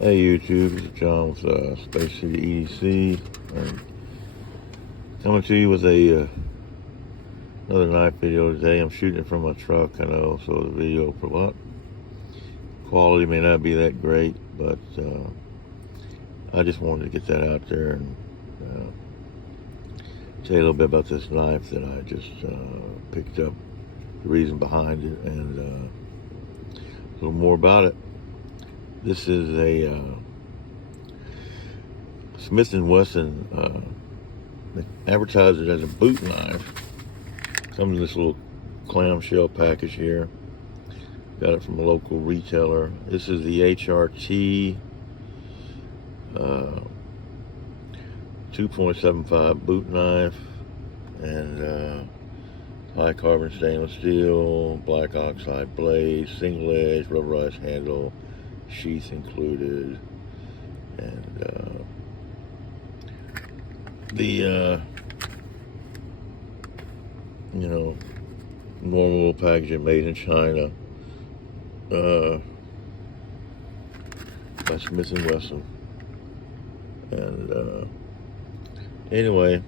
Hey YouTube, this is John with Space City EDC. I'm coming to you with another knife video today. I'm shooting it from my truck, I know, so the video quality may not be that great, but I just wanted to get that out there and tell you a little bit about this knife that I just picked up, the reason behind it, and a little more about it. This is a Smith & Wesson, advertised it as a boot knife. Comes in this little clamshell package here. Got it from a local retailer. This is the H.R.T. 2.75 boot knife, and high carbon stainless steel, black oxide blade, single edge, rubberized handle, sheath included, and the normal packaging, made in China, by Smith & Wesson. And anyway,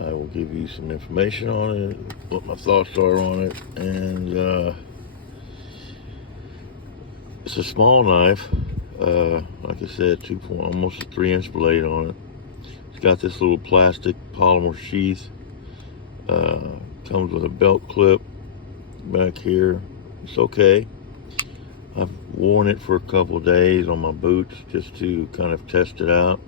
I will give you some information on it, what my thoughts are on it, and it's a small knife, like I said, almost a 3-inch blade on it. It's got this little plastic polymer sheath. Comes with a belt clip back here. It's okay. I've worn it for a couple of days on my boots just to kind of test it out.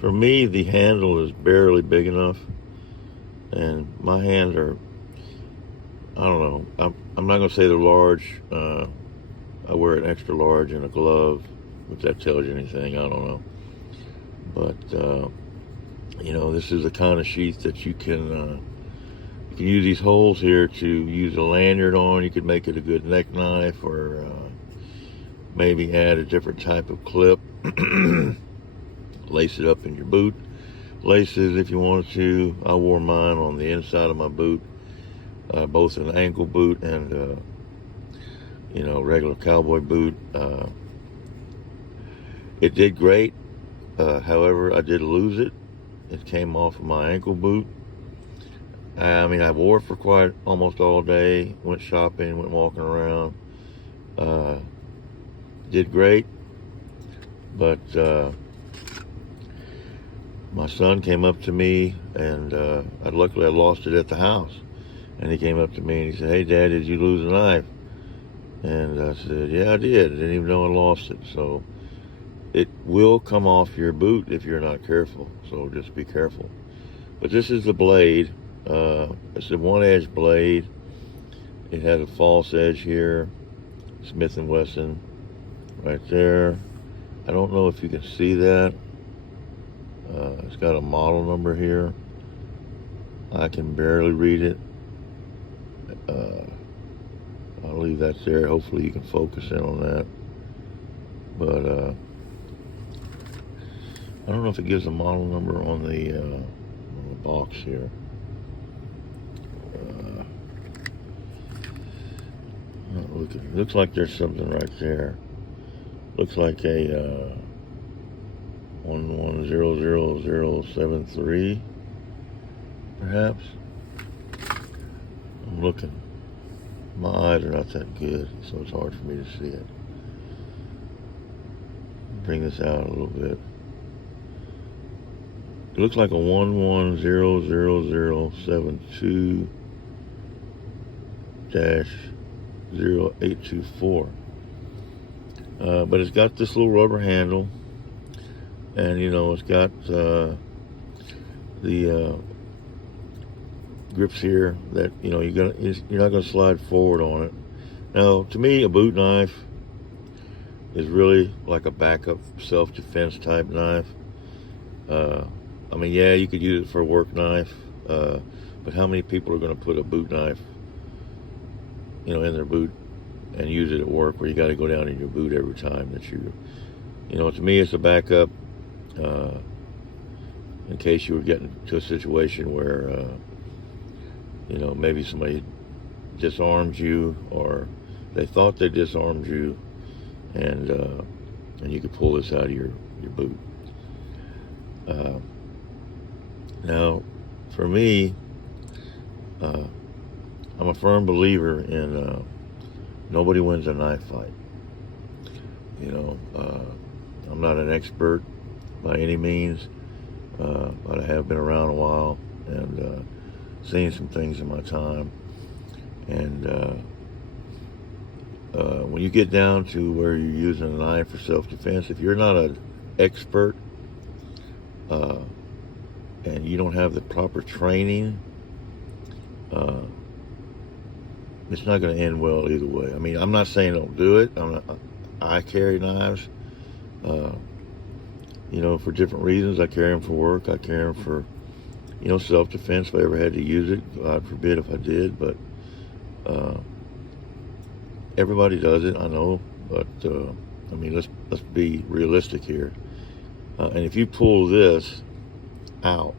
For me, the handle is barely big enough, and my hands are, I don't know, I'm not going to say they're large. I wear an extra large in a glove, if that tells you anything, I don't know. But this is the kind of sheath that you can use these holes here to use a lanyard on. You could make it a good neck knife, or maybe add a different type of clip. Lace it up in your boot laces if you wanted to. I wore mine on the inside of my boot, both an ankle boot and regular cowboy boot. It did great. However, I did lose it. It came off of my ankle boot. I wore it for almost all day. Went shopping, went walking around. Did great. But my son came up to me, and luckily I lost it at the house. And he came up to me and he said, "Hey, Dad, did you lose a knife?" And I said, "Yeah, I did. I didn't even know I lost it." So it will come off your boot if you're not careful, so just be careful. But this is the blade. It's a 1-edge blade. It has a false edge here, Smith & Wesson, right there. I don't know if you can see that. It's got a model number here. I can barely read it. I'll leave that there. Hopefully you can focus in on that. But I don't know if it gives a model number on the box here. It looks like there's something right there. Looks like a 110073, perhaps. I'm looking. My eyes are not that good, so it's hard for me to see it. Bring this out a little bit. It looks like a 110072-0824. But it's got this little rubber handle, and it's got the grips here that you're not gonna slide forward on it. Now, to me, a boot knife is really like a backup self-defense type knife. Yeah, you could use it for a work knife, but how many people are going to put a boot knife, in their boot and use it at work, where you got to go down in your boot every time that to me, it's a backup, in case you were getting to a situation where, maybe somebody disarms you, or they thought they disarmed you, and you could pull this out of your boot. Now, for me, I'm a firm believer in nobody wins a knife fight. You know, I'm not an expert by any means, but I have been around a while and seen some things in my time. And when you get down to where you're using a knife for self-defense, if you're not an expert and you don't have the proper training, it's not going to end well either way. I mean, I'm not saying don't do it. I carry knives, you know, for different reasons. I carry them for work. I carry them for, you know, self-defense if I ever had to use it. God forbid if I did, but everybody does it, I know. But I mean, let's be realistic here. And if you pull this out,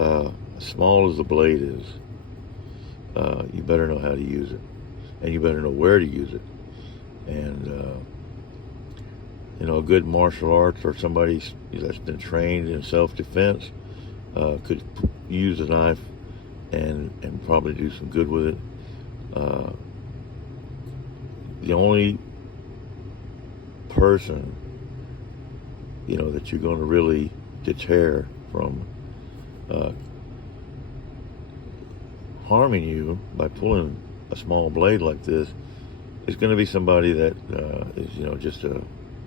as small as the blade is, you better know how to use it, and you better know where to use it. And you know, a good martial arts or somebody that's been trained in self-defense could use a knife and probably do some good with it. The only person, you know, that you're going to really deter from harming you by pulling a small blade like this is going to be somebody that is, you know, just a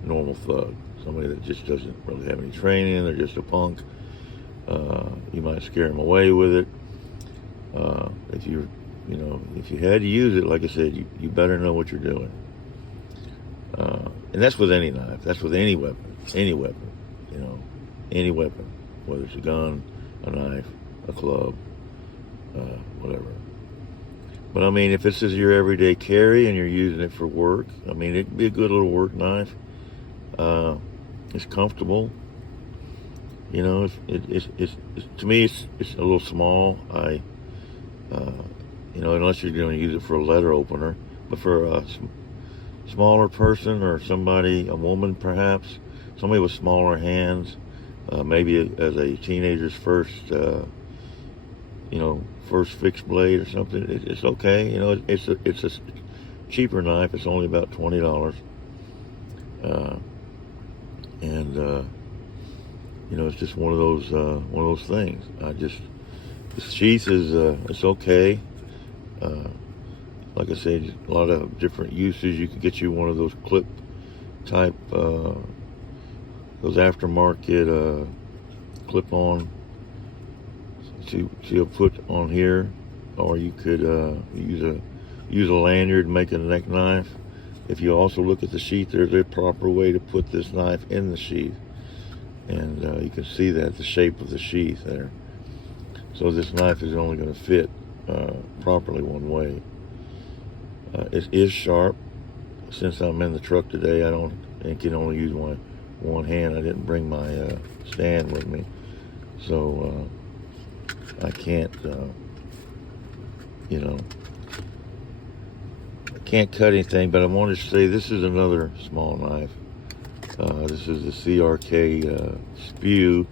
normal thug, somebody that just doesn't really have any training. They're just a punk. You might scare them away with it. If you had to use it, like I said, you better know what you're doing. And that's with any knife. That's with any weapon, you know, any weapon, whether it's a gun, a knife, a club, whatever. But I mean, if this is your everyday carry and you're using it for work, I mean, it can be a good little work knife. It's comfortable. You know, it's to me, it's a little small. You know, unless you're going to use it for a letter opener, but for a smaller person or somebody, a woman perhaps, somebody with smaller hands, maybe as a teenager's first, you know, first fixed blade or something, it's okay. You know, it's a cheaper knife. It's only about $20, and you know, it's just one of those things. The sheath is it's okay. Like I said, a lot of different uses. You could get you one of those clip type, those aftermarket clip-on to put on here, or you could use a lanyard and make a neck knife. If you also look at the sheath, there's a proper way to put this knife in the sheath, and you can see that the shape of the sheath there. So this knife is only going to fit properly one way. It is sharp. Since I'm in the truck today, I can only use one hand. I didn't bring my stand with me, so I can't, you know, I can't cut anything. But I wanted to say this is another small knife. This is the C.R.T. Spew,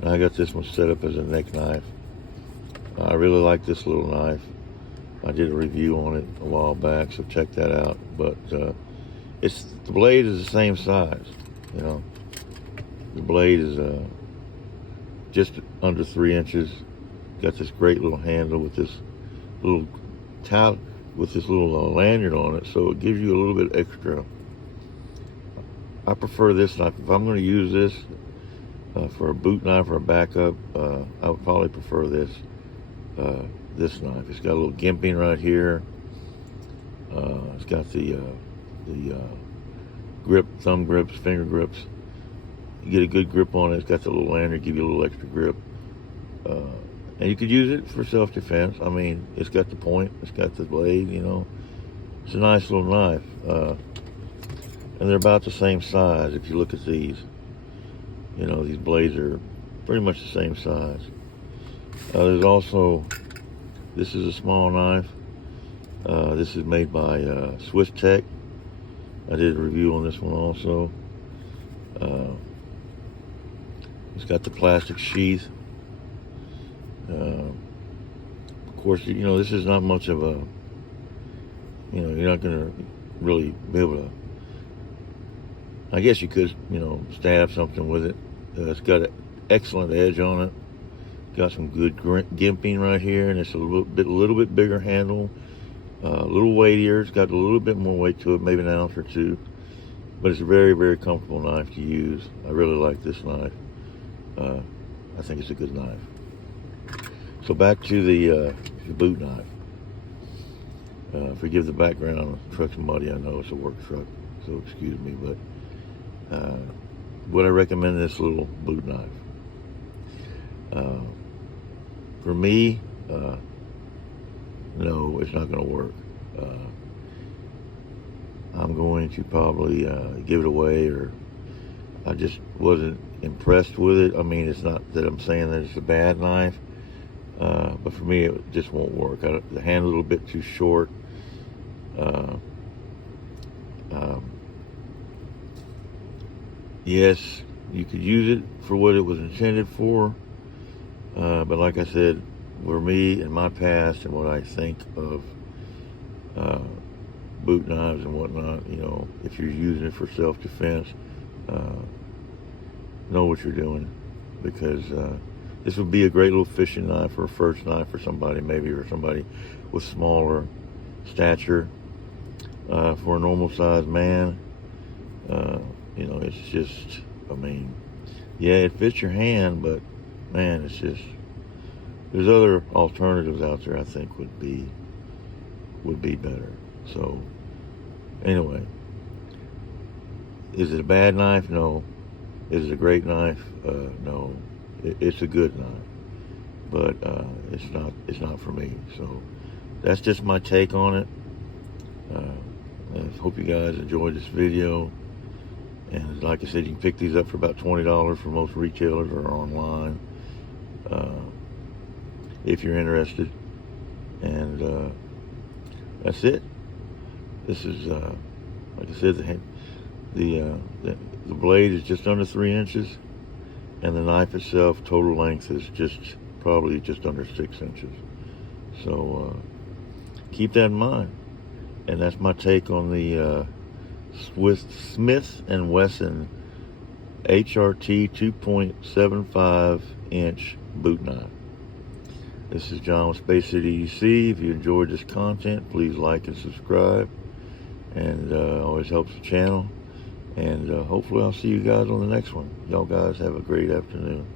and I got this one set up as a neck knife. I really like this little knife. I did a review on it a while back, so check that out. But the blade is the same size, you know. The blade is just under 3 inches. Got this great little handle with this little lanyard on it, so it gives you a little bit extra. I prefer this knife. If I'm going to use this for a boot knife or a backup, I would probably prefer this knife. It's got a little gimping right here. It's got the grip, thumb grips, finger grips. You get a good grip on it. It's got the little lanyard, give you a little extra grip. And you could use it for self-defense. I mean, it's got the point, it's got the blade, you know. It's a nice little knife. And they're about the same size if you look at these. You know, these blades are pretty much the same size. There's also, this is a small knife. This is made by Swiss Tech. I did a review on this one also. It's got the plastic sheath. Of course, this is not much of a, you're not going to really be able to, I guess you could, stab something with it. It's got an excellent edge on it. Got some good gimping right here, and it's a little bit bigger handle, a little weightier. It's got a little bit more weight to it, maybe an ounce or two, but it's a very, very comfortable knife to use. I really like this knife. I think it's a good knife. So back to the boot knife. Forgive the background. The truck's muddy. I know it's a work truck, so excuse me. But would I recommend this little boot knife? For me, no, it's not going to work. I'm going to probably give it away, or I just wasn't impressed with it. I mean, it's not that I'm saying that it's a bad knife, but for me, it just won't work. The handle's a little bit too short. Yes, you could use it for what it was intended for, but like I said, for me and my past and what I think of boot knives and whatnot, if you're using it for self-defense, know what you're doing, because this would be a great little fishing knife or a first knife for somebody, maybe, or somebody with smaller stature. For a normal sized man, it's just, yeah, it fits your hand, but man, it's just, there's other alternatives out there I think would be better. So anyway, is it a bad knife? No. Is it a great knife? No. It's a good knife, but it's not for me. So that's just my take on it. I hope you guys enjoyed this video. And like I said, you can pick these up for about $20 from most retailers or online, if you're interested. And that's it. This is, like I said, the blade is just under 3 inches, and the knife itself, total length, is probably just under 6 inches. So keep that in mind. And that's my take on the Smith & Wesson H.R.T. 2.75 inch boot knife. This is John with Space City EC. If you enjoyed this content, please like and subscribe, and always helps the channel. And hopefully I'll see you guys on the next one. Y'all guys have a great afternoon.